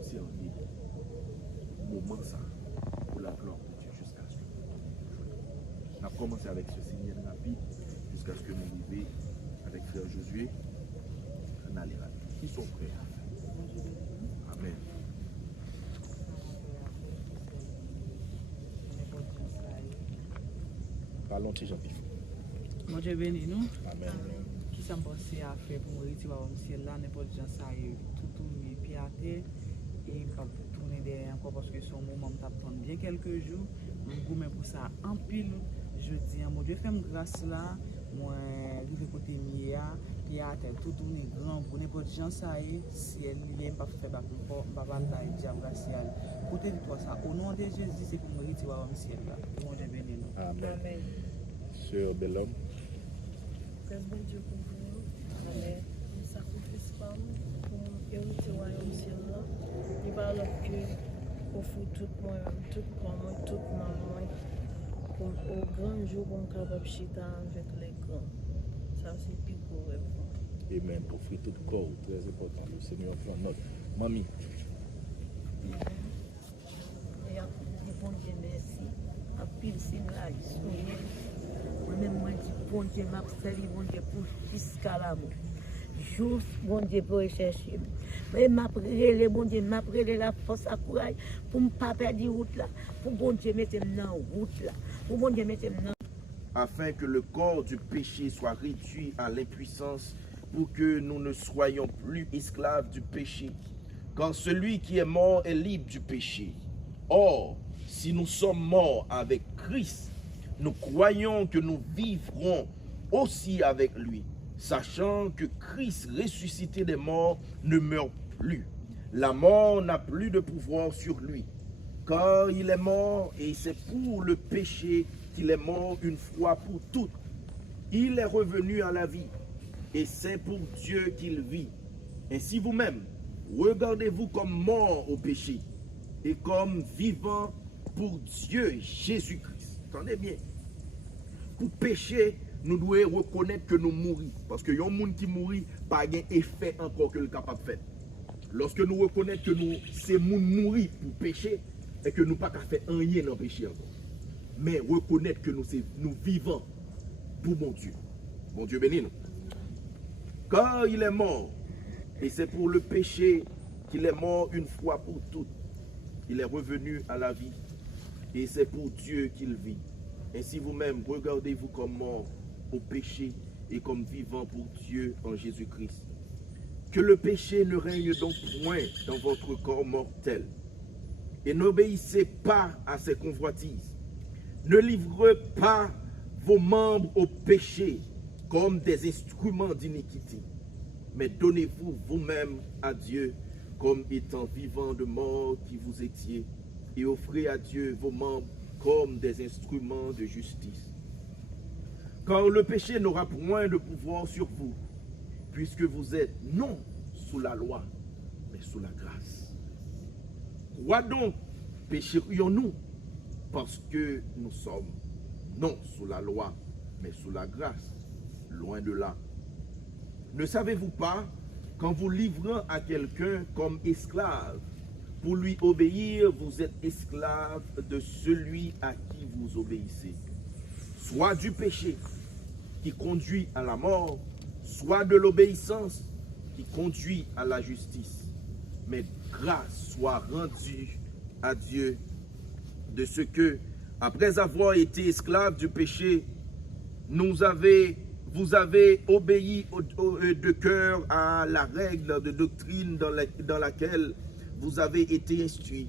conserver le moment ça pour la gloire de Dieu jusqu'à ce que nous. On a commencé avec ce Seigneur rapide jusqu'à ce que nous arrivions avec frère Josué. On allait là. Qui sont prêts? Amen. Parlons de Jean-Pierre. Mon Dieu béni nous. Amen. Qui s'en passe à faire pour retirer au ciel là, n'importe gens ça tout tourner pied à terre et pas tourner derrière encore parce que son moment t'a prendre bien quelques jours. Mon goût pour ça en pile. Je dis mon Dieu fais-moi grâce là, moi rive côté mia pied à terre tout tourner grand pour n'importe gens ça ciel il pas faire pas là et dire grâce à côté de toi ça au nom de Jésus c'est pour me retirer au ciel là. Mon Dieu béni nous. Amen. Sœur Bellhomme. Grâce bon Dieu pour vous. Amen. Nous sacrifions pas pour hériter au royaume ciel là. Il va alors que au fond tout moi, tout moi, au grand jour on capable chita avec les grands. Ça c'est plus beau rêve. Amen. Pour faire tout corps, très important. Le Seigneur prend note. Mamie. Et bon Dieu merci. En pile c'est là, moi-même, moi, je dis, bon Dieu, m'a servi, bon Dieu, pour jusqu'à l'amour. Juste, bon Dieu, pour rechercher. Mais m'a prié, bon Dieu, m'a prié la force à courage pour ne pas perdre la route là. Pour bon Dieu, mettre dans la route là. Pour bon Dieu, mettre dans Afin que le corps du péché soit réduit à l'impuissance, pour que nous ne soyons plus esclaves du péché. Car celui qui est mort est libre du péché. Or, si nous sommes morts avec Christ, nous croyons que nous vivrons aussi avec lui, sachant que Christ ressuscité des morts ne meurt plus. La mort n'a plus de pouvoir sur lui, car il est mort et c'est pour le péché qu'il est mort une fois pour toutes. Il est revenu à la vie et c'est pour Dieu qu'il vit. Ainsi vous-même, regardez-vous comme mort au péché et comme vivant pour Dieu, Jésus-Christ. Attendez bien. Pour pécher, nous devons reconnaître que nous mourons. Parce que y a un monde qui mourit, pas un effet encore que le capable de faire. Lorsque nous reconnaissons que nous, c'est monde mourir pour pécher, et que nous pas qu'à faire rien dans le péché encore. Mais reconnaître que nous vivons pour mon Dieu. Mon Dieu béni nous. Car il est mort, et c'est pour le péché qu'il est mort une fois pour toutes. Il est revenu à la vie, et c'est pour Dieu qu'il vit. Ainsi vous-même, regardez-vous comme mort au péché et comme vivant pour Dieu en Jésus-Christ. Que le péché ne règne donc point dans votre corps mortel. Et n'obéissez pas à ses convoitises. Ne livrez pas vos membres au péché comme des instruments d'iniquité. Mais donnez-vous vous-même à Dieu comme étant vivants de mort qui vous étiez. Et offrez à Dieu vos membres comme des instruments de justice. Car le péché n'aura point de pouvoir sur vous, puisque vous êtes non sous la loi, mais sous la grâce. Quoi donc pécherions-nous, parce que nous sommes non sous la loi, mais sous la grâce? Loin de là. Ne savez-vous pas qu'en vous livrant à quelqu'un comme esclave, pour lui obéir, vous êtes esclave de celui à qui vous obéissez, soit du péché qui conduit à la mort, soit de l'obéissance qui conduit à la justice. Mais grâce soit rendue à Dieu de ce que, après avoir été esclave du péché, vous avez obéi de cœur à la règle de doctrine dans laquelle vous avez été instruits.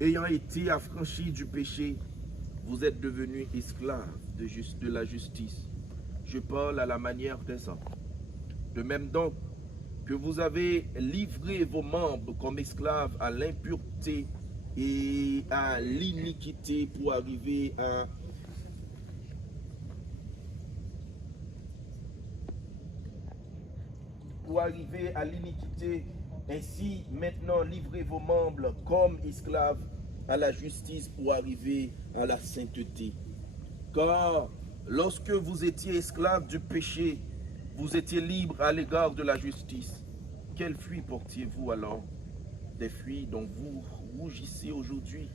Ayant été affranchis du péché, vous êtes devenus esclaves de la justice. Je parle à la manière des hommes. De même donc que vous avez livré vos membres comme esclaves à l'impureté et à l'iniquité pour arriver à l'iniquité. Ainsi, maintenant, livrez vos membres comme esclaves à la justice pour arriver à la sainteté. Car lorsque vous étiez esclaves du péché, vous étiez libres à l'égard de la justice. Quel fruit portiez-vous alors? des fruits dont vous rougissez aujourd'hui,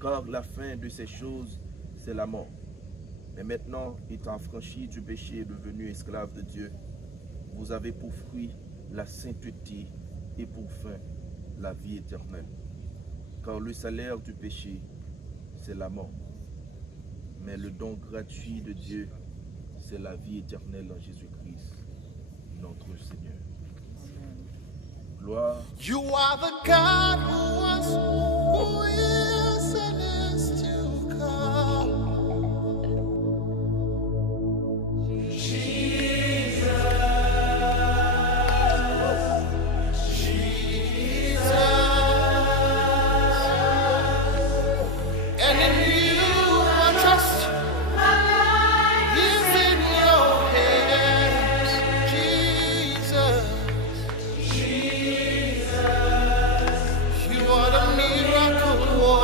car la fin de ces choses, c'est la mort. Mais maintenant, étant affranchis du péché et devenus esclaves de Dieu, vous avez pour fruit la sainteté et pour fin la vie éternelle. Car le salaire du péché, c'est la mort. Mais le don gratuit de Dieu, c'est la vie éternelle en Jésus-Christ, notre Seigneur. Gloire. You are the God who was, who is, and is to come. And in you I trust. My life is in your hands, Jesus. You are the miracle worker.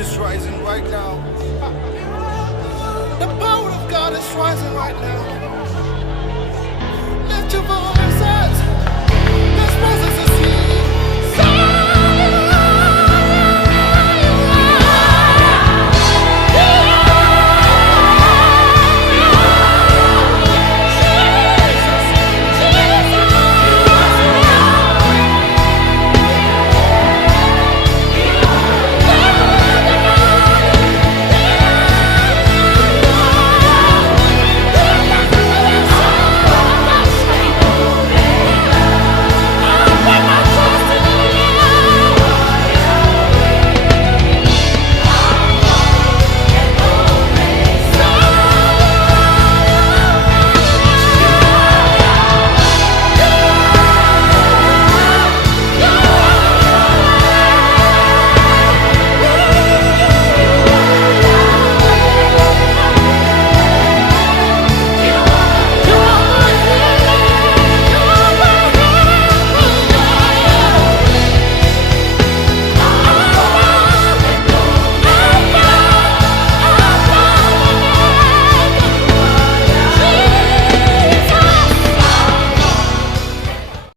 is rising right now. The power of God is rising right now. Lift your voice.